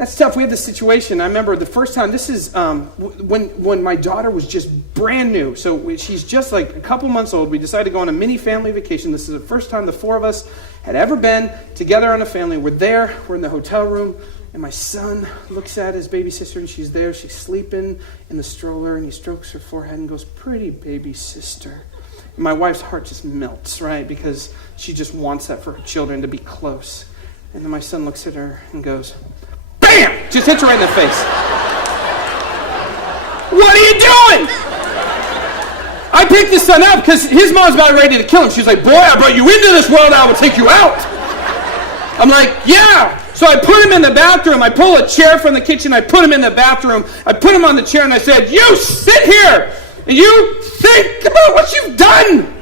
That's tough. We had this situation. I remember the first time, this is when my daughter was just brand new. So she's just like a couple months old. We decided to go on a mini family vacation. This is the first time the four of us had ever been together on a family. We're there. We're in the hotel room. And my son looks at his baby sister, and she's there. She's sleeping in the stroller, and he strokes her forehead and goes, "Pretty baby sister." And my wife's heart just melts, right? Because she just wants that for her children, to be close. And then my son looks at her and goes, BAM! Just hits her right in the face. What are you doing? I picked this son up because his mom's about ready to kill him. She's like, "Boy, I brought you into this world, I will take you out." I'm like, "Yeah." So I put him in the bathroom. I pull a chair from the kitchen. I put him in the bathroom. I put him on the chair and I said, "You sit here and you think about what you've done."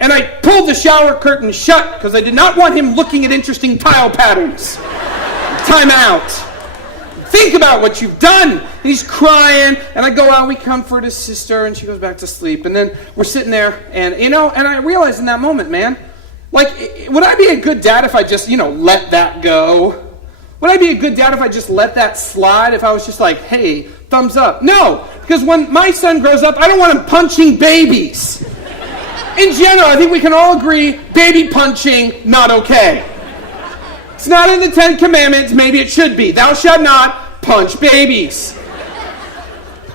And I pulled the shower curtain shut because I did not want him looking at interesting tile patterns. Time out. Think about what you've done. And he's crying, and I go out, we comfort his sister, and she goes back to sleep. And then we're sitting there, and and I realized in that moment, man, like, would I be a good dad if I just, let that go? Would I be a good dad if I just let that slide? If I was just like, "Hey, thumbs up"? No, because when my son grows up, I don't want him punching babies. In general, I think we can all agree, baby punching, not okay. It's not in the 10 Commandments. Maybe it should be. Thou shalt not punch babies.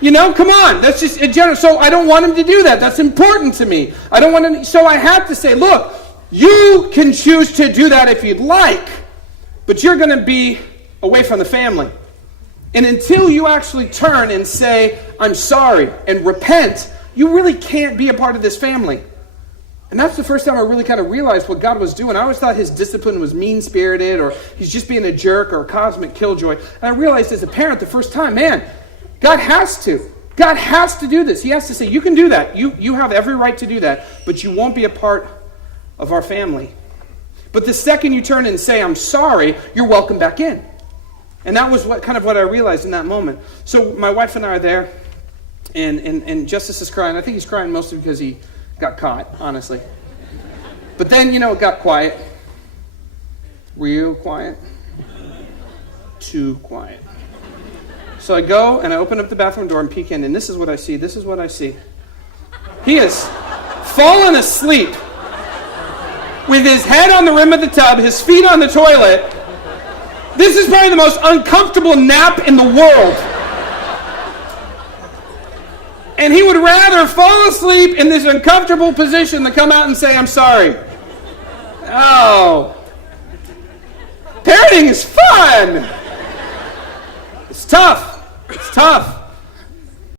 Come on. That's just in general. So I don't want him to do that. That's important to me. I don't want him. So I have to say, look, you can choose to do that if you'd like, but you're going to be away from the family. And until you actually turn and say, "I'm sorry," and repent, you really can't be a part of this family. And that's the first time I really kind of realized what God was doing. I always thought his discipline was mean-spirited, or he's just being a jerk, or a cosmic killjoy. And I realized as a parent the first time, man, God has to. God has to do this. He has to say, "You can do that. You have every right to do that, but you won't be a part of our family." But the second you turn and say, "I'm sorry," you're welcome back in. And that was what I realized in that moment. So my wife and I are there, and Justice is crying. I think he's crying mostly because he got caught, honestly. But then, it got quiet. Real quiet. Too quiet. So I go and I open up the bathroom door and peek in, and this is what I see. This is what I see. He has fallen asleep with his head on the rim of the tub, his feet on the toilet. This is probably the most uncomfortable nap in the world. And he would rather fall asleep in this uncomfortable position than come out and say, "I'm sorry." Oh. Parenting is fun. It's tough. It's tough.